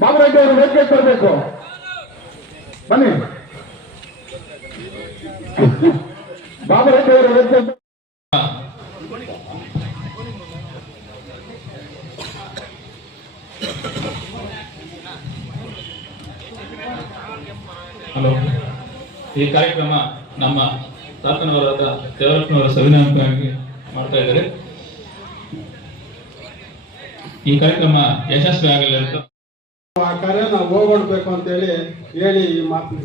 ಬಾಬುರೆಡ್ಡಿ ಅವರು ವೇದಿಕೆ ಬರಬೇಕು ಬನ್ನಿ. ಬಾಬುರೆಡ್ಡಿ ಅವರು ವೇದಿಕೆ ಹಲೋ. ಈ ಕಾರ್ಯಕ್ರಮ ನಮ್ಮ ತಾತನವರಾದ ದೇವರಪ್ಪನವರ ಸವಿನಾಮಕ್ಕಾಗಿ ಮಾಡ್ತಾ ಇದ್ದಾರೆ. ಈ ಕಾರ್ಯಕ್ರಮ ಯಶಸ್ವಿ ಆಗಲಿ ಅಂತ. ಆ ಕಾರ್ಯ ನಾವು ಹೋಗ್ಬಿಡ್ಬೇಕು ಅಂತೇಳಿ ಹೇಳಿ ಈ ಮಾತು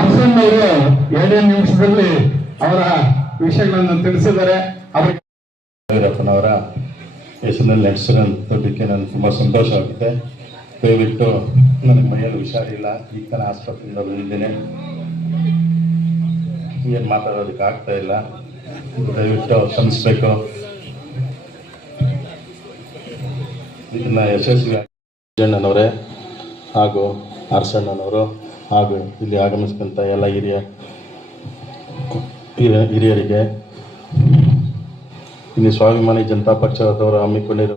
ಅರ್ಸನ್ ಅವರು ಎರಡೇ ನಿಮಿಷದಲ್ಲಿ ಅವರ ವಿಷಯಗಳನ್ನು ತಿಳಿಸಿದ್ದಾರೆ. ಅವರ ಹೆಸರಿನಲ್ಲಿ ನಡೆಸಿರೋದಕ್ಕೆ ನನಗೆ ತುಂಬ ಸಂತೋಷ ಆಗುತ್ತೆ. ದಯವಿಟ್ಟು ನನಗೆ ಮೈಯಲ್ಲಿ ಹುಷಾರಿಲ್ಲ. ಈ ಥರ ಆಸ್ಪತ್ರೆಯಿಂದ ಬಂದಿದ್ದೇನೆ. ಏನು ಮಾತಾಡೋದಕ್ಕೆ ಆಗ್ತಾ ಇಲ್ಲ. ದಯವಿಟ್ಟು ಕ್ಷಮಿಸ್ಬೇಕು. ಇದನ್ನ ಯಶಸ್ವಿ ಅಣ್ಣನವರೇ ಹಾಗೂ ಅರ್ಸಣ್ಣನವರು ಹಾಗೂ ಇಲ್ಲಿ ಆಗಮಿಸ್ಕಂತ ಎಲ್ಲ ಹಿರಿಯ- ಹಿರಿಯರಿಗೆ, ಇಲ್ಲಿ ಸ್ವಾಭಿಮಾನಿ ಜನತಾ ಪಕ್ಷದವರು ಹಮ್ಮಿಕೊಂಡಿರುವ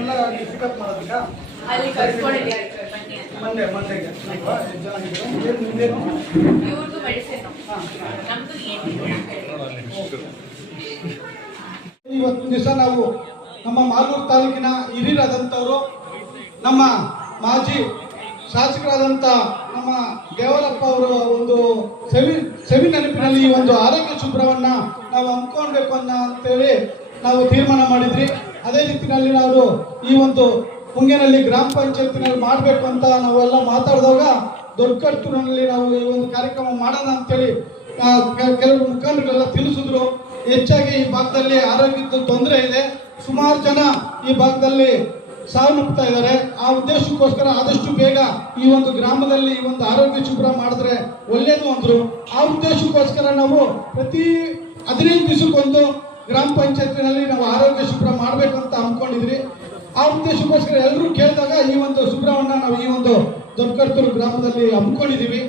ನೀವು ಮಾಡೋದಿಲ್ಲ. ಇವ್ರದ್ದು ಮೆಡಿಸಿನ್ ನಮ್ದು ಇವತ್ತು ದಿವಸ ನಾವು ನಮ್ಮ ಮಾಲೂರು ತಾಲೂಕಿನ ಹಿರಿಯರಾದಂಥವರು ನಮ್ಮ ಮಾಜಿ ಶಾಸಕರಾದಂಥ ನಮ್ಮ ದೇವರಪ್ಪ ಅವರ ಒಂದು ಸೆವಿ ಸೆವಿ ನೆನಪಿನಲ್ಲಿ ಈ ಒಂದು ಆರೋಗ್ಯ ಶುಭ್ರವನ್ನು ನಾವು ಹಮ್ಮಿಕೊಳ್ಬೇಕು ಅನ್ನೋ ಅಂತೇಳಿ ನಾವು ತೀರ್ಮಾನ ಮಾಡಿದ್ರಿ. ಅದೇ ರೀತಿಯಲ್ಲಿ ನಾವು ಈ ಒಂದು ಮುಂಗೇನಲ್ಲಿ ಗ್ರಾಮ ಪಂಚಾಯಿತಿನಲ್ಲಿ ಮಾಡಬೇಕು ಅಂತ ನಾವೆಲ್ಲ ಮಾತಾಡಿದಾಗ ದೊಡ್ಡ ಕರ್ತೂರಿನಲ್ಲಿ ನಾವು ಈ ಒಂದು ಕಾರ್ಯಕ್ರಮ ಮಾಡೋಣ ಅಂತೇಳಿ ಕೆಲವು ಮುಖಂಡರೆಲ್ಲ ತಿಳಿಸಿದ್ರು. ಹೆಚ್ಚಾಗಿ ಈ ಭಾಗದಲ್ಲಿ ಆರೋಗ್ಯದ ತೊಂದರೆ ಇದೆ. ಸುಮಾರು ಜನ ಈ ಭಾಗದಲ್ಲಿ ಸಾವನ್ನಪ್ತಾ ಇದ್ದಾರೆ. ಆ ಉದ್ದೇಶಕ್ಕೋಸ್ಕರ ಆದಷ್ಟು ಬೇಗ ಈ ಒಂದು ಗ್ರಾಮದಲ್ಲಿ ಈ ಒಂದು ಆರೋಗ್ಯ ಶಿಬಿರ ಮಾಡಿದ್ರೆ ಒಳ್ಳೇದು ಅಂದರು. ಆ ಉದ್ದೇಶಕ್ಕೋಸ್ಕರ ನಾವು ಪ್ರತಿ ಹದಿನೈದು ದಿವಸಕ್ಕೊಂದು ಗ್ರಾಮ ಪಂಚಾಯತಿನಲ್ಲಿ ನಾವು ಆರೋಗ್ಯ ಶುಭ್ರ ಮಾಡಬೇಕು ಅಂತ ಹಮ್ಮಿಕೊಂಡಿದ್ರಿ ಆ ಉದ್ದೇಶಕ್ಕೋಸ್ಕರ ಎಲ್ಲರೂ ಕೇಳಿದಾಗ ಈ ಒಂದು ಶುಭ್ರವನ್ನ ನಾವು ಈ ಒಂದು ದೊಡ್ಡಕರ್ತೂರು ಗ್ರಾಮದಲ್ಲಿ ಹಮ್ಮಿಕೊಂಡಿದ್ದೀವಿ.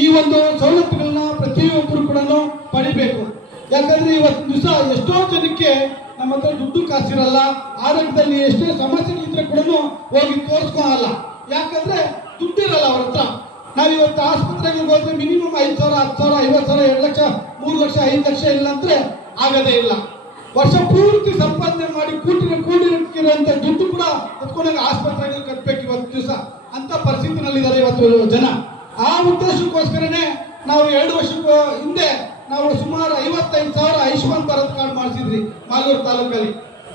ಈ ಒಂದು ಸವಲತ್ತುಗಳನ್ನ ಪ್ರತಿಯೊಬ್ಬರು ಕೂಡ ಪಡಿಬೇಕು. ಯಾಕಂದ್ರೆ ಇವತ್ತು ದಿವಸ ಎಷ್ಟೋ ಜನಕ್ಕೆ ನಮ್ಮ ಹತ್ರ ದುಡ್ಡು ಕಾಸಿರಲ್ಲ, ಆರೋಗ್ಯದಲ್ಲಿ ಎಷ್ಟೇ ಸಮಸ್ಯೆಗಳಿದ್ರೆ ಕೂಡ ಹೋಗಿ ತೋರಿಸ್ಕೊಳಲ್ಲ. ಯಾಕಂದ್ರೆ ದುಡ್ಡಿರಲ್ಲ ಅವ್ರ ಹತ್ರ. ನಾವು ಇವತ್ತು ಆಸ್ಪತ್ರೆಗೆ ಹೋದ್ರೆ ಮಿನಿಮಮ್ ಐದು ಸಾವಿರ, ಹತ್ತು ಸಾವಿರ, ಐವತ್ತು ಸಾವಿರ, ಎರಡು ಲಕ್ಷ, ಮೂರು ಲಕ್ಷ, ಐದು ಲಕ್ಷ ಇಲ್ಲ ಅಂದ್ರೆ ಆಗದೇ ಇಲ್ಲ. ವರ್ಷ ಪೂರ್ತಿ ಸಂಪಾದನೆ ಮಾಡಿ ಕೂಟಿನ ಕೂಡಿರುವಂತ ದುಡ್ಡು ಕೂಡ ಎತ್ಕೊಂಡಾಗ ಆಸ್ಪತ್ರೆಗಳು ಕಟ್ಟಬೇಕು ಇವತ್ತು ದಿವಸ. ಅಂತ ಪರಿಸ್ಥಿತಿನಲ್ಲಿದ್ದಾರೆ ಇವತ್ತು ಜನ. ಆ ಉದ್ದೇಶಕ್ಕೋಸ್ಕರನೇ ನಾವು ಎರಡು ವರ್ಷಕ್ಕೂ ಹಿಂದೆ ನಾವು ಸುಮಾರು ಐವತ್ತೈದು ಸಾವಿರ ಆಯುಷ್ಮಾನ್ ಭಾರತ್ ಕಾರ್ಡ್ ಮಾಡಿಸಿದ್ರಿ ಮಾಲೂರು ತಾಲೂಕಲ್ಲಿ.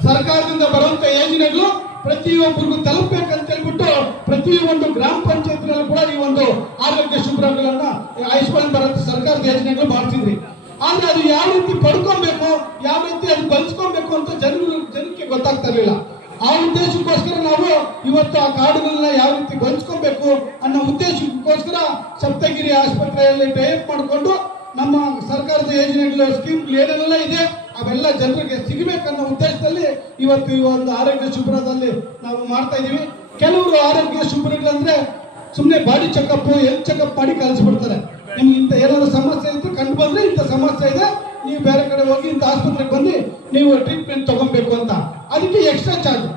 ಸರ್ಕಾರದಿಂದ ಬರುವಂತ ಯೋಜನೆಗಳು ಪ್ರತಿಯೊಬ್ಬರಿಗೂ ತಲುಪಬೇಕಂತ ಹೇಳ್ಬಿಟ್ಟು ಪ್ರತಿಯೊಂದು ಗ್ರಾಮ ಪಂಚಾಯತ್ನಲ್ಲೂ ಕೂಡ ಈ ಒಂದು ಆರೋಗ್ಯ ಶಿಬಿರಗಳನ್ನ ಆಯುಷ್ಮಾನ್ ಭಾರತ್ ಸರ್ಕಾರದ ಯೋಜನೆಗಳು ಮಾಡಿಸಿದ್ರಿ. ಆದ್ರೆ ಅದು ಯಾವ ರೀತಿ ಪಡ್ಕೊಬೇಕು, ಯಾವ ರೀತಿ ಅದು ಬಳಸ್ಕೊಬೇಕು ಅಂತ ಜನರು, ಜನಕ್ಕೆ ಗೊತ್ತಾಗ್ತಾ ಇರಲಿಲ್ಲ. ಆ ಉದ್ದೇಶಕ್ಕೋಸ್ಕರ ನಾವು ಇವತ್ತು ಆ ಕಾರ್ಡುಗಳನ್ನ ಯಾವ ರೀತಿ ಬಳಸ್ಕೊಬೇಕು ಅನ್ನೋ ಉದ್ದೇಶಕ್ಕೋಸ್ಕರ ಸಪ್ತಗಿರಿ ಆಸ್ಪತ್ರೆಯಲ್ಲಿ ಟೈಪ್ ಮಾಡಿಕೊಂಡು ನಮ್ಮ ಸರ್ಕಾರದ ಯೋಜನೆಗಳು, ಸ್ಕೀಮ್ಗಳು ಏನೆಲ್ಲ ಇದೆ, ಅವೆಲ್ಲ ಜನರಿಗೆ ಸಿಗಬೇಕನ್ನೋ ಉದ್ದೇಶದಲ್ಲಿ ಇವತ್ತು ಈ ಒಂದು ಆರೋಗ್ಯ ಶಿಬಿರದಲ್ಲಿ ನಾವು ಮಾಡ್ತಾ ಇದ್ದೀವಿ ಕೆಲವರು ಆರೋಗ್ಯ ಶಿಬಿರಗಳಂದ್ರೆ ಸುಮ್ಮನೆ ಬಾಡಿ ಚೆಕಪ್ ಹೆಲ್ತ್ ಚೆಕಪ್ ಮಾಡಿ ಕಳಿಸ್ಬಿಡ್ತಾರೆ. ನಿಮ್ಗೆ ಇಂಥ ಏನಾದರೂ ಸಮಸ್ಯೆ ಇತ್ತು ಕಂಡು ಬಂದರೆ ಇಂಥ ಸಮಸ್ಯೆ ಇದೆ. ನೀವು ಬೇರೆ ಕಡೆ ಹೋಗಿ ಇಂಥ ಆಸ್ಪತ್ರೆಗೆ ಬಂದು ನೀವು ಟ್ರೀಟ್ಮೆಂಟ್ ತಗೊಬೇಕು ಅಂತ. ಅದಕ್ಕೆ ಎಕ್ಸ್ಟ್ರಾ ಚಾರ್ಜ್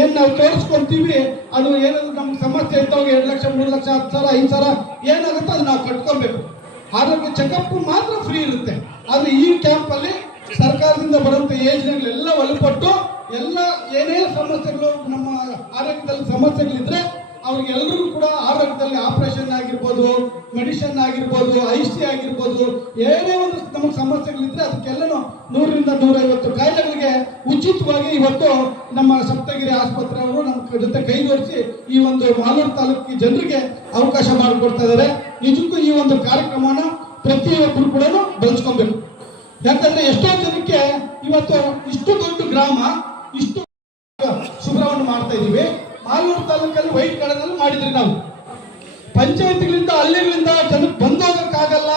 ಏನು ನಾವು ತೋರಿಸ್ಕೊಂತೀವಿ ಅದು ಏನಾದರೂ ನಮ್ಗೆ ಸಮಸ್ಯೆ ಇದ್ದಾಗ ಎರಡು ಲಕ್ಷ, ಮೂರು ಲಕ್ಷ, ಹತ್ತು ಸಾವಿರ, ಐದು ಸಾವಿರ ಏನಾಗುತ್ತೆ ಅದು ನಾವು ಕಟ್ಕೊಬೇಕು ಆರೋಗ್ಯ ಚೆಕಪ್ ಮಾತ್ರ ಫ್ರೀ ಇರುತ್ತೆ. ಆದರೆ ಈ ಕ್ಯಾಂಪ್ ಅಲ್ಲಿ ಸರ್ಕಾರದಿಂದ ಬರುವಂತ ಯೋಜನೆಗಳೆಲ್ಲ ಒಳಪಟ್ಟು ಎಲ್ಲ ಏನೇ ಸಮಸ್ಯೆಗಳು ನಮ್ಮ ಆರೋಗ್ಯದಲ್ಲಿ ಸಮಸ್ಯೆಗಳಿದ್ರೆ ಅವ್ರಿಗೆ ಎಲ್ರಿಗೂ ಕೂಡ ಆರೋಗ್ಯದಲ್ಲಿ ಆಪರೇಷನ್ ಆಗಿರ್ಬೋದು ಮೆಡಿಸಿನ್ ಆಗಿರ್ಬೋದು ಐ ಸಿ ಆಗಿರ್ಬೋದು, ಏನೇ ಒಂದು ನಮಗೆ ಸಮಸ್ಯೆಗಳಿದ್ರೆ ಅದಕ್ಕೆಲ್ಲನೂ ನೂರರಿಂದ ನೂರೈವತ್ತು ಕಾಯಿಲೆಗಳಿಗೆ ಉಚಿತವಾಗಿ ಇವತ್ತು ನಮ್ಮ ಸಪ್ತಗಿರಿ ಆಸ್ಪತ್ರೆ ಅವರು ನಮ್ಮ ಜೊತೆ ಕೈ ಜೋಡಿಸಿ ಈ ಒಂದು ಮಾಲೂರು ತಾಲೂಕಿನ ಜನರಿಗೆ ಅವಕಾಶ ಮಾಡಿಕೊಡ್ತಾ ಇದ್ದಾರೆ. ನಿಜಕ್ಕೂ ಈ ಒಂದು ಕಾರ್ಯಕ್ರಮನ ಪ್ರತಿಯೊಬ್ಬರು ಕೂಡ ಬಳಸ್ಕೊಬೇಕು. ಯಾಕಂದ್ರೆ ಎಷ್ಟೋ ಜನಕ್ಕೆ ಇವತ್ತು ಇಷ್ಟು ದೊಡ್ಡ ಗ್ರಾಮ, ಇಷ್ಟು ಶುಭ್ರವನ್ನು ಮಾಡ್ತಾ ಇದೀವಿ ಮಾಲೂರು ತಾಲೂಕಲ್ಲಿ ವೈಟ್ ಕಡನಲ್ಲಿ ಮಾಡಿದ್ರಿ ನಾವು. ಪಂಚಾಯತ್ಗಳಿಂದ ಹಳ್ಳಿಗಳಿಂದ ಜನಕ್ಕೆ ಬಂದೋಗಕ್ಕಾಗಲ್ಲ,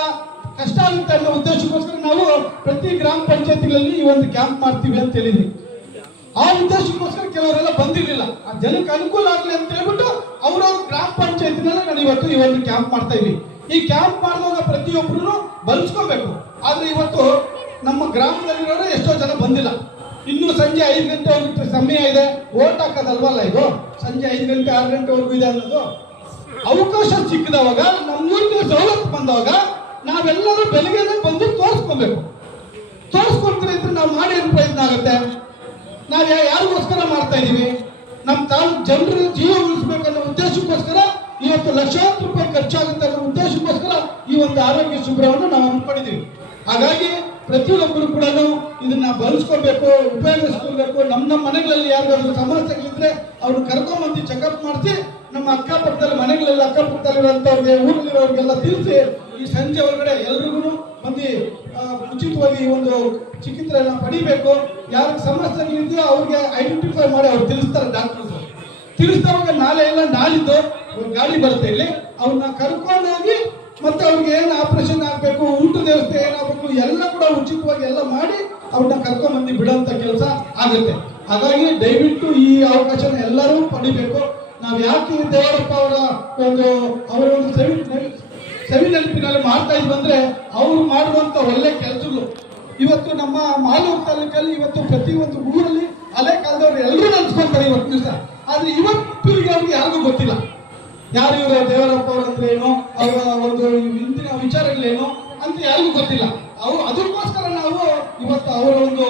ಕಷ್ಟ ಆಗುತ್ತೆ ಅನ್ನೋ ಉದ್ದೇಶಕ್ಕೋಸ್ಕರ ನಾವು ಪ್ರತಿ ಗ್ರಾಮ ಪಂಚಾಯತ್ಗಳಲ್ಲಿ ಈ ಒಂದು ಕ್ಯಾಂಪ್ ಮಾಡ್ತೀವಿ ಅಂತ ಹೇಳಿದ್ವಿ. ಆ ಉದ್ದೇಶಕ್ಕೋಸ್ಕರ ಕೆಲವರೆಲ್ಲ ಬಂದಿರಲಿಲ್ಲ. ಆ ಜನಕ್ಕೆ ಅನುಕೂಲ ಆಗಲಿ ಅಂತ ಹೇಳ್ಬಿಟ್ಟು ಅವ್ರವ್ರ ಗ್ರಾಮ ಪಂಚಾಯತ್ನಲ್ಲಿ ನಾನು ಇವತ್ತು ಈ ಒಂದು ಕ್ಯಾಂಪ್ ಮಾಡ್ತಾ ಇದ್ವಿ ಈ ಕ್ಯಾಂಪ್ ಮಾಡಿದಾಗ ಪ್ರತಿಯೊಬ್ಬರು ಬಳಸ್ಕೋಬೇಕು. ಆದ್ರೆ ಇವತ್ತು ನಮ್ಮ ಗ್ರಾಮದಲ್ಲಿರೋರು ಎಷ್ಟೋ ಜನ ಬಂದಿಲ್ಲ. ಸಂಜೆ ಐದು ಗಂಟೆ ಸಮಯ ಇದೆ, ಓಟ್ ಹಾಕೋದಲ್ವಲ್ಲ ಇದು? ಸಂಜೆ ಐದು ಗಂಟೆ, ಆರು ಗಂಟೆವರೆಗೂ ಇದೆ ಅನ್ನೋದು. ಅವಕಾಶ ಸಿಕ್ಕಿದವಾಗ, ನಮ್ಮೂರಿಗೆ ಸವಲತ್ತು ಬಂದವಾಗ ನಾವೆಲ್ಲರೂ ಬೆಳಿಗ್ಗೆ ಬಂದು ತೋರಿಸ್ಕೊಬೇಕು. ತೋರಿಸ್ಕೊಡ್ತೀರಿ ಅಂದ್ರೆ ನಾವು ಮಾಡಿ ಏನು ಪ್ರಯತ್ನ ಆಗುತ್ತೆ? ನಾವು ಯಾರಿಗೋಸ್ಕರ ಮಾಡ್ತಾ ಇದೀವಿ? ನಮ್ಮ ತಾಲೂಕು ಜನರ ಜೀವ ಉಳಿಸ್ಬೇಕನ್ನೋ ಉದ್ದೇಶಕ್ಕೋಸ್ಕರ ಇವತ್ತು ಲಕ್ಷಾಂತರ ರೂಪಾಯಿ ಖರ್ಚಾಗುತ್ತೆ ಅನ್ನೋ ಉದ್ದೇಶಕ್ಕೋಸ್ಕರ ಈ ಒಂದು ಆರೋಗ್ಯ ಶಿಬಿರವನ್ನು ನಾವು ಹಮ್ಮಿಕೊಂಡಿದ್ದೀವಿ. ಹಾಗಾಗಿ ಪ್ರತಿಯೊಬ್ಬರು ಕೂಡ ಇದನ್ನ ಬಳಸ್ಕೋಬೇಕು ಉಪಯೋಗಿಸ್ಕೋಬೇಕು. ನಮ್ಮ ನಮ್ಮ ಮನೆಗಳಲ್ಲಿ ಯಾರಿಗಾದ್ರೂ ಸಮಸ್ಯೆಗಳಿದ್ರೆ ಅವ್ರು ಕರ್ಕೊಂಬಂದು ಚೆಕಪ್ ಮಾಡಿಸಿ ನಮ್ಮ ಅಕ್ಕಪಕ್ಕದಲ್ಲಿ ಮನೆಗಳಲ್ಲಿ ಅಕ್ಕಪಕ್ಕದಲ್ಲಿರುವಂಥವ್ರಿಗೆ ಊರಲ್ಲಿರೋರಿಗೆಲ್ಲ ತಿಳಿಸಿ ಈ ಸಂಜೆ ಒಳಗಡೆ ಎಲ್ರಿಗೂ ಆ, ಉಚಿತವಾಗಿ ಒಂದು ಎಲ್ಲ ಪಡಿಬೇಕು. ಯಾರಿಗೆ ಸಮಸ್ಯೆಗಳಿದೆಯೋ ಅವ್ರಿಗೆ ಐಡೆಂಟಿಫೈ ಮಾಡಿ ಅವ್ರು ತಿಳಿಸ್ತಾರೆ ಡಾಕ್ಟರ್ಸ್ ತಿಳಿಸಿದವಾಗ ನಾಳೆ ಎಲ್ಲ ನಾಳಿದ್ದು ಗಾಡಿ ಬರುತ್ತೆ ಇಲ್ಲಿ. ಅವ್ರನ್ನ ಕರ್ಕೊಂಡು ಹೋಗಿ ಮತ್ತೆ ಅವ್ರಿಗೆ ಏನು ಆಪರೇಷನ್ ಆಗಬೇಕು, ಊಟದ ವ್ಯವಸ್ಥೆ ಏನಾಗಬೇಕು, ಎಲ್ಲ ಕೂಡ ಉಚಿತವಾಗಿ ಎಲ್ಲ ಮಾಡಿ ಅವ್ರನ್ನ ಕರ್ಕೊಂಡ್ಬಂದು ಬಿಡೋಂಥ ಕೆಲಸ ಆಗುತ್ತೆ. ಹಾಗಾಗಿ ದಯವಿಟ್ಟು ಈ ಅವಕಾಶನ ಎಲ್ಲರೂ ಪಡಿಬೇಕು. ನಾವು ಯಾಕೆ ದೇವರಪ್ಪ ಅವರ ಒಂದು ಅವರ ಒಂದು ಸವಿ ಸವಿ ನೆನಪಿನಲ್ಲಿ ಮಾಡ್ತಾ ಇದ್ವಂದ್ರೆ ಅವ್ರು ಮಾಡುವಂತ ಒಳ್ಳೆ ಕೆಲಸಗಳು. ಇವತ್ತು ನಮ್ಮ ಮಾಲೂರು ತಾಲೂಕಲ್ಲಿ ಇವತ್ತು ಪ್ರತಿಯೊಂದು ಊರಲ್ಲಿ ಹಳೆ ಕಾಲದವ್ರು ಎಲ್ಲರೂ ನೆನ್ಸ್ಕೊಂತಾರೆ ಇವತ್ತು ದಿವಸ. ಆದರೆ ಇವತ್ತು ಅವ್ರಿಗೆ ಯಾರಿಗೂ ಗೊತ್ತಿಲ್ಲ. ಯಾರು ಇವರು ದೇವರಪ್ಪ ಅವ್ರ ಹತ್ರ ಏನು ಅವರ ಒಂದು ಹಿಂದಿನ ವಿಚಾರಗಳೇನು ಅಂತ ಯಾರಿಗೂ ಗೊತ್ತಿಲ್ಲ. ಅವ್ರು ಅದಕ್ಕೋಸ್ಕರ ನಾವು ಇವತ್ತು ಅವರ ಒಂದು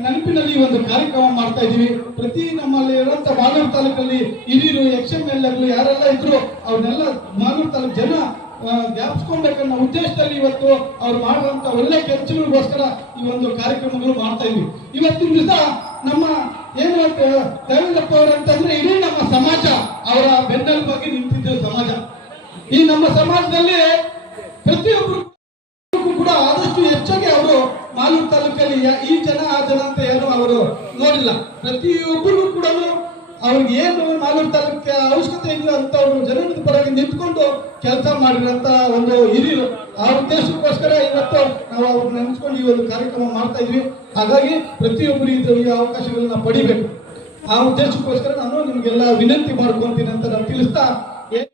ನೆನಪಿನಲ್ಲಿ ಒಂದು ಕಾರ್ಯಕ್ರಮ ಮಾಡ್ತಾ ಇದೀವಿ ಪ್ರತಿ ನಮ್ಮಲ್ಲಿ ಇರುವಂತ ಮಾನೂರು ತಾಲೂಕಲ್ಲಿ ಹಿರಿಯರು ಎಕ್ಸ್ ಎಂ ಎಲ್ ಯಾರೆಲ್ಲ ಇದ್ರು ಅವ್ರನ್ನೆಲ್ಲ ಮಾನೂರು ತಾಲೂಕು ಜನ ಜ್ಞಾಪಿಸ್ಕೊಬೇಕನ್ನೋ ಉದ್ದೇಶದಲ್ಲಿ ಇವತ್ತು ಅವ್ರು ಮಾಡುವಂತ ಒಳ್ಳೆ ಕೆಲಸಗಳಿಗೋಸ್ಕರ ಈ ಒಂದು ಕಾರ್ಯಕ್ರಮಗಳು ಮಾಡ್ತಾ ಇದ್ವಿ. ಇವತ್ತಿನ ದಿವಸ ನಮ್ಮ ಏನು ದೇವೇಂದ್ರಪ್ಪ ಅಂತಂದ್ರೆ ಇಡೀ ನಮ್ಮ ಸಮಾಜ. ಅವರ ಬೆನ್ನೆಲುಬಾಗಿ ನಿಂತಿದ್ದ ಸಮಾಜ. ಈ ನಮ್ಮ ಸಮಾಜದಲ್ಲಿ ಪ್ರತಿಯೊಬ್ಬರು ಕೂಡ ಆದಷ್ಟು ಹೆಚ್ಚಾಗಿ ಅವರು ಮಾಲೂರು ತಾಲೂಕಲ್ಲಿ ಈ ಜನ, ಆ ಜನ ಅಂತ ಏನು ಅವರು ನೋಡಿಲ್ಲ. ಪ್ರತಿಯೊಬ್ಬರಿಗೂ ಕೂಡ ಅವ್ರಿಗೆ ಏನು ಮಾಲೂರು ತಾಲೂಕಿಗೆ ಅವಶ್ಯಕತೆ ಇಲ್ಲ ಅಂತ ಅವರು ಜನರ ಪರವಾಗಿ ನಿಂತ್ಕೊಂಡು ಕೆಲಸ ಮಾಡಿರಂತ ಒಂದು ಹಿರಿಯರು. ಆ ಉದ್ದೇಶಕ್ಕೋಸ್ಕರ ಇವತ್ತು ನಾವು ಅವ್ರನ್ನ ನೆನೆಸ್ಕೊಂಡು ಈ ಒಂದು ಕಾರ್ಯಕ್ರಮ ಮಾಡ್ತಾ ಇದ್ವಿ. ಹಾಗಾಗಿ ಪ್ರತಿಯೊಬ್ಬರು ಇದು ಈ ಅವಕಾಶಗಳನ್ನ ಪಡಿಬೇಕು. ಆ ಉದ್ದೇಶಕ್ಕೋಸ್ಕರ ನಾನು ನಿಮಗೆಲ್ಲ ವಿನಂತಿ ಮಾಡ್ಕೊಂತೀನಿ ಅಂತ ನಾನು ತಿಳಿಸ್ತಾ